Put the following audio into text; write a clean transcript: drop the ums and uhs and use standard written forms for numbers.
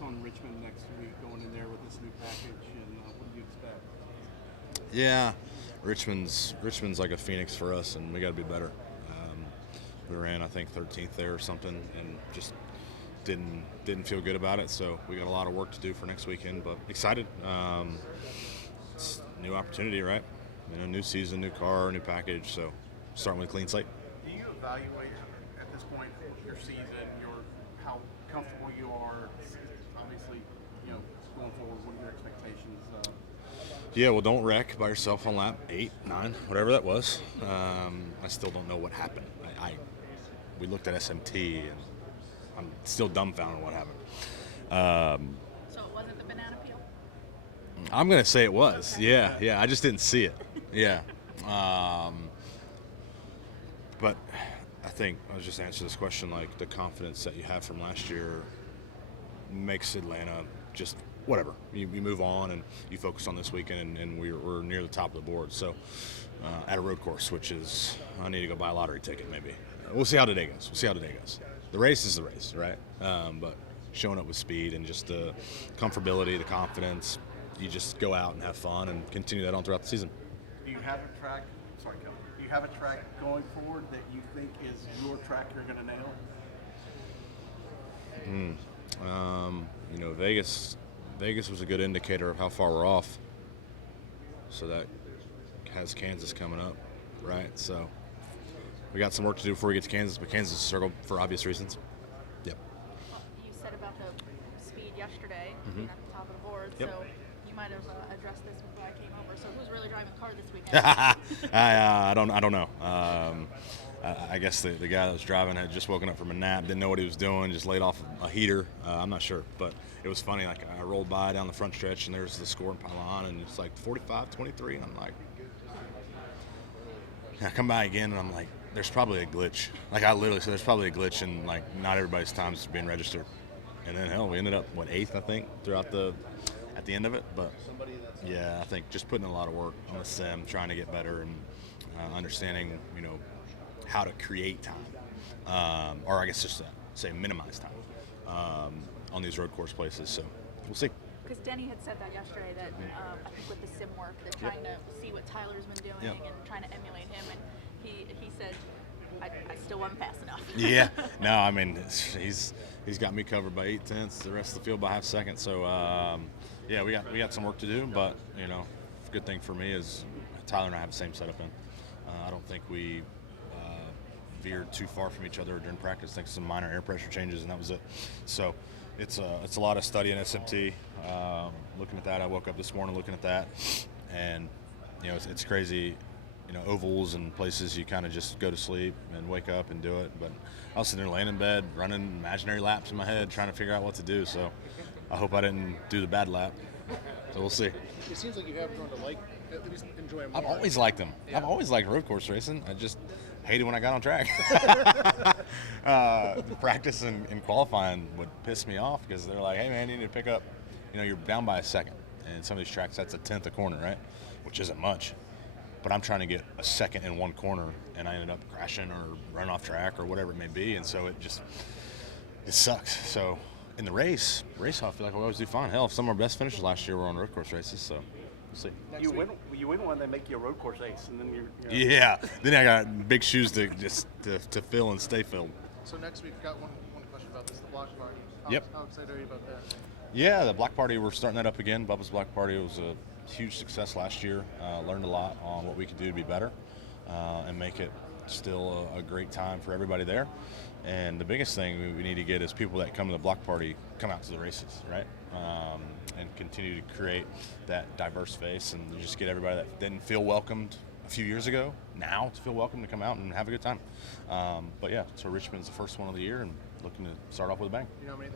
thoughts on Richmond next week, going in there with this new package, and what do you expect? Yeah, Richmond's like a phoenix for us, and we got to be better. We ran, I think, 13th there or something, and just didn't feel good about it. So we got a lot of work to do for next weekend, but excited. It's a new opportunity, right? New season, new car, new package. So starting with a clean slate. Do you evaluate at this point your season, how comfortable you are? Obviously, going forward, what are your expectations? Yeah, well, don't wreck by yourself on lap 8, 9, whatever that was. I still don't know what happened. We looked at SMT, and I'm still dumbfounded on what happened. So it wasn't the banana peel? I'm going to say it was. Okay. Yeah. I just didn't see it. Yeah. But I think I'll just answer this question, like the confidence that you have from last year makes Atlanta just whatever. You move on and you focus on this weekend, and we're near the top of the board. So at a road course, which is I need to go buy a lottery ticket maybe. We'll see how today goes. The race is the race, right? But showing up with speed and just the comfortability, the confidence, you just go out and have fun and continue that on throughout the season. Do you have a track? Sorry, Kelly. Do you have a track going forward that you think is your track you're going to nail? Vegas was a good indicator of how far we're off. So that has Kansas coming up, right? So we got some work to do before we get to Kansas, but Kansas is a circle for obvious reasons. Yep. Well, you said about the speed yesterday, being at the top of the board, Yep. so you might have addressed this before I came over. So who's really driving the car this weekend? I don't know. I guess the guy that was driving had just woken up from a nap, didn't know what he was doing, just laid off a heater. I'm not sure, but it was funny. Like I rolled by down the front stretch, and there's the score in pylon, and it's like 45-23, and I'm like, I come by again, and I'm like, there's probably a glitch. Like I literally said, there's probably a glitch, and like not everybody's times being registered. And then hell, we ended up 8th, I think, at the end of it. But yeah, I think just putting in a lot of work on the sim, trying to get better, and understanding, how to create time, or I guess just to say minimize time on these road course places. So we'll see. Because Denny had said that yesterday, that I think with the sim work, they're trying to see what Tyler's been doing and trying to emulate him. And he said, I still wasn't fast enough. Yeah. No, I mean, he's got me covered by 0.8, the rest of the field by half second. So, yeah, we got some work to do. But, good thing for me is Tyler and I have the same setup in. I don't think we veered too far from each other during practice. I think some minor air pressure changes, and that was it. So it's a lot of studying SMT, looking at that. I woke up this morning looking at that, and it's crazy. Ovals and places you kind of just go to sleep and wake up and do it. But I was sitting there laying in bed, running imaginary laps in my head, trying to figure out what to do. So I hope I didn't do the bad lap. So we'll see. It seems like you have grown to at least enjoy them more. I've always liked them. Yeah. I've always liked road course racing. I just hated when I got on track. The practice and qualifying would piss me off because they're like, hey, man, you need to pick up. You're down by a second. And some of these tracks, that's a tenth a corner, right? Which isn't much. But I'm trying to get a second in one corner, and I ended up crashing or running off track or whatever it may be. And so it sucks. So in the race, I feel like we always do fine. Hell, some of our best finishes last year were on road course races. So we'll see. You win one, they make you a road course ace, and then you're Yeah. Then I got big shoes to fill and stay filled. So next week, got one question about this, the block party. How excited are you about that? Yeah, the block party, we're starting that up again. Bubba's block party was a huge success last year. Learned a lot on what we could do to be better and make it still a great time for everybody there. And the biggest thing we need to get is people that come to the block party come out to the races, right? And continue to create that diverse face and just get everybody that didn't feel welcomed a few years ago now to feel welcome to come out and have a good time. But yeah, so Richmond's the first one of the year and looking to start off with a bang. You know how many